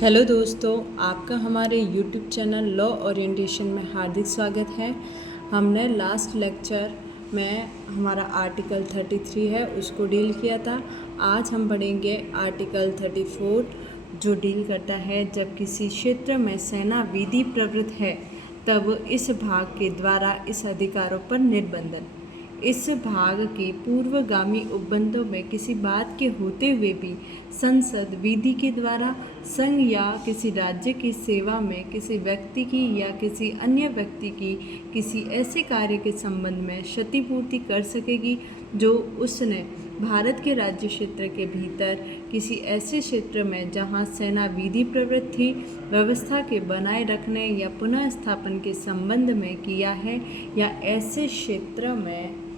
Hello दोस्तों, आपका हमारे YouTube चैनल लॉ ओरिएंटेशन में हार्दिक स्वागत है। हमने लास्ट लेक्चर में हमारा आर्टिकल 33 है उसको डील किया था। आज हम पढ़ेंगे आर्टिकल 34 जो डील करता है जब किसी क्षेत्र में सेना विधि प्रवृत्त है तब इस भाग के द्वारा इस अधिकारों पर निर्बंधन। इस भाग के पूर्वगामी उपबंधों में किसी बात के होते हुए भी संसद विधि के द्वारा संघ या किसी राज्य की सेवा में किसी व्यक्ति की या किसी अन्य व्यक्ति की किसी ऐसे कार्य के संबंध में क्षतिपूर्ति कर सकेगी जो उसने भारत के राज्य क्षेत्र के भीतर किसी ऐसे क्षेत्र में जहां सेना विधि प्रवृत्त थी व्यवस्था के बनाए रखने या पुनः स्थापन के संबंध में किया है या ऐसे क्षेत्र में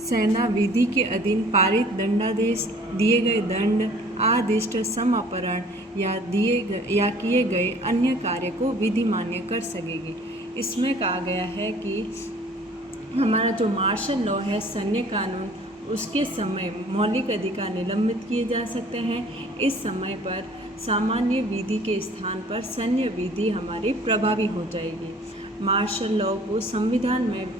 सेना विधि के अधीन पारित दंडादेश, दिए गए दंड, आदिष्ट समापरण या किए गए अन्य कार्य को विधि मान्य कर सकेगी। इसमें कहा गया है कि हमारा जो मार्शल लॉ है, सैन्य कानून, उसके समय मौलिक अधिकार निलंबित किए जा सकते हैं। इस समय पर सामान्य विधि के स्थान पर सैन्य विधि हमारी प्रभावी हो जाएगी। मार्शल लॉ को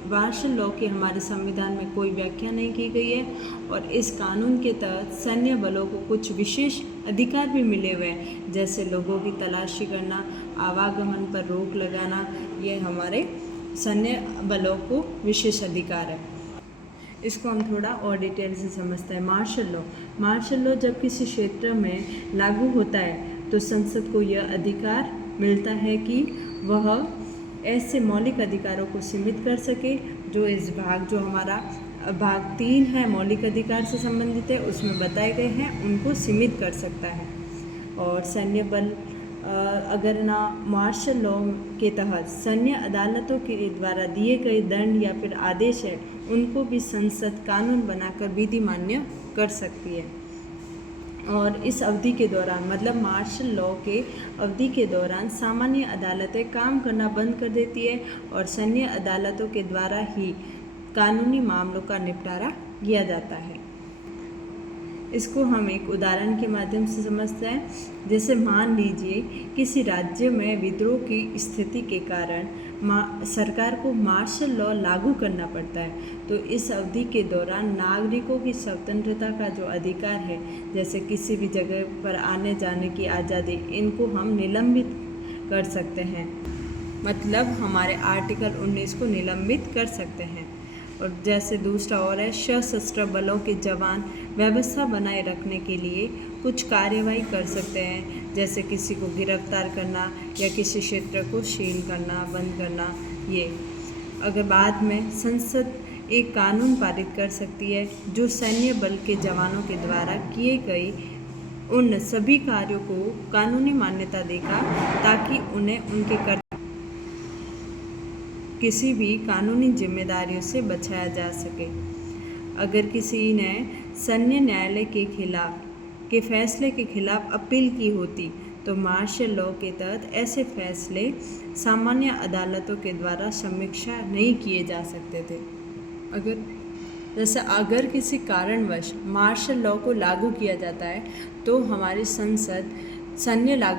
मार्शल लॉ की हमारे संविधान में कोई व्याख्या नहीं की गई है और इस कानून के तहत सैन्य बलों को कुछ विशेष अधिकार भी मिले हुए हैं, जैसे लोगों की तलाशी करना, आवागमन पर रोक लगाना। ये हमारे सैन्य बलों को विशेष अधिकार है। इसको हम थोड़ा और डिटेल से समझते हैं। मार्शल लॉ जब किसी क्षेत्र में लागू होता है तो संसद को यह अधिकार मिलता है कि वह ऐसे मौलिक अधिकारों को सीमित कर सके जो इस जो हमारा भाग 3 है मौलिक अधिकार से संबंधित है, उसमें बताए गए हैं, उनको सीमित कर सकता है। और सैन्य बल अगर ना मार्शल लॉ के तहत सैन्य अदालतों के द्वारा दिए गए दंड या फिर आदेश है, उनको भी संसद कानून बनाकर विधि मान्य कर सकती है। और इस अवधि के दौरान मतलब मार्शल लॉ के अवधि के दौरान सामान्य अदालतें काम करना बंद कर देती है और सैन्य अदालतों के द्वारा ही कानूनी मामलों का निपटारा किया जाता है। इसको हम एक उदाहरण के माध्यम से समझते हैं। जैसे मान लीजिए किसी राज्य में विद्रोह की स्थिति के कारण सरकार को मार्शल लॉ लागू करना पड़ता है, तो इस अवधि के दौरान नागरिकों की स्वतंत्रता का जो अधिकार है, जैसे किसी भी जगह पर आने जाने की आज़ादी, इनको हम निलंबित कर सकते हैं। मतलब हमारे आर्टिकल 19 को निलंबित कर सकते हैं। और जैसे दूसरा और है, सशस्त्र बलों के जवान व्यवस्था बनाए रखने के लिए कुछ कार्यवाही कर सकते हैं, जैसे किसी को गिरफ्तार करना या किसी क्षेत्र को सील करना, बंद करना। ये अगर बाद में संसद एक कानून पारित कर सकती है जो सैन्य बल के जवानों के द्वारा किए गए उन सभी कार्यों को कानूनी मान्यता देगा ताकि उन्हें उनके किसी भी कानूनी जिम्मेदारियों से बचाया जा सके। अगर किसी ने सैन्य न्यायालय के फैसले के खिलाफ अपील की होती तो मार्शल लॉ के तहत ऐसे फैसले सामान्य अदालतों के द्वारा समीक्षा नहीं किए जा सकते थे। अगर किसी कारणवश मार्शल लॉ को लागू किया जाता है तो हमारी संसद सैन्य लॉ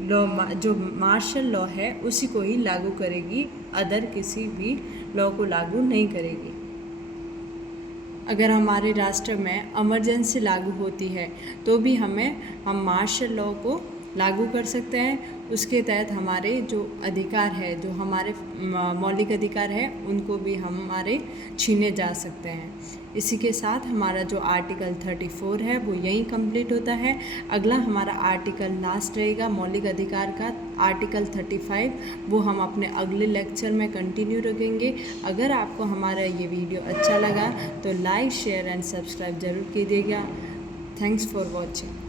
जो मार्शल लॉ है उसी को ही लागू करेगी, अदर किसी भी लॉ को लागू नहीं करेगी। अगर हमारे राष्ट्र में इमरजेंसी लागू होती है तो भी हम मार्शल लॉ को लागू कर सकते हैं। उसके तहत हमारे जो अधिकार है, जो हमारे मौलिक अधिकार है, उनको भी हमारे छीने जा सकते हैं। इसी के साथ हमारा जो आर्टिकल 34 है वो यहीं कंप्लीट होता है। अगला हमारा आर्टिकल लास्ट रहेगा मौलिक अधिकार का, आर्टिकल 35, वो हम अपने अगले लेक्चर में कंटिन्यू रखेंगे। अगर आपको हमारा ये वीडियो अच्छा लगा तो लाइक, शेयर एंड सब्सक्राइब ज़रूर कीजिएगा। Thanks for watching.